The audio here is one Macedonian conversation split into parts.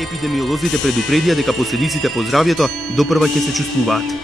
Епидемиолозите предупредија дека последиците по здравјето допрва ќе се чувствуваат.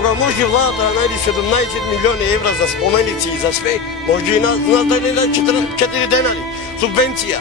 Кога може владата да најди 17 милиони евра за споменици и за све, може и нас да не даде 4 денари субвенција.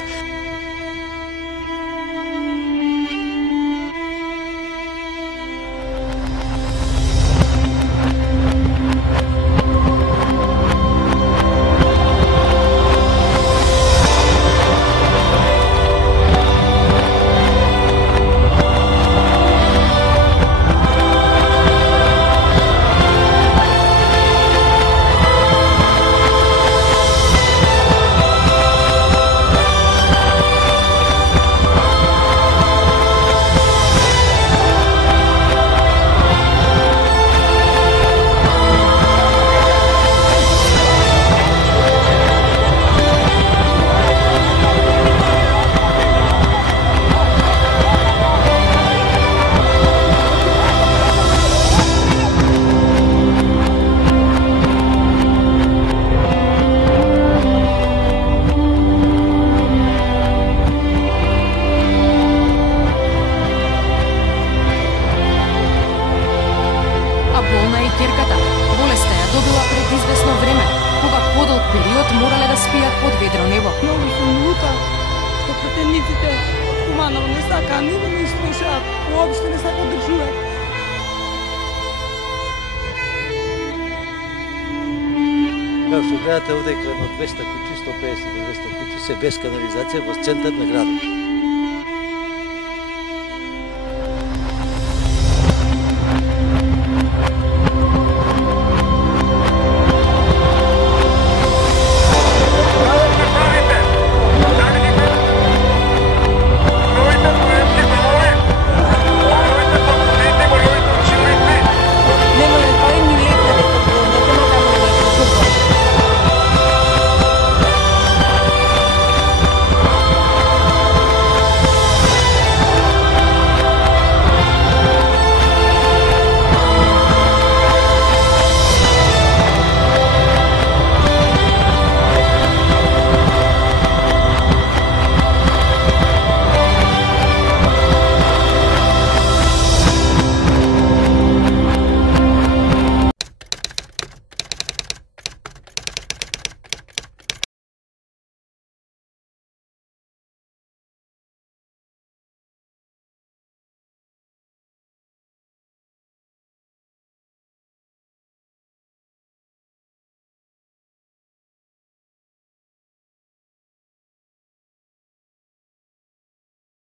период морале да спијат под ведро небо. Многу сум лута што претениците хуманово не сакаат, ни да не слушаат, уопште не сакаат да чујат. Како што гледате овде, на 200 куќи, 150 до 200 куќи се без канализација во центар на градот.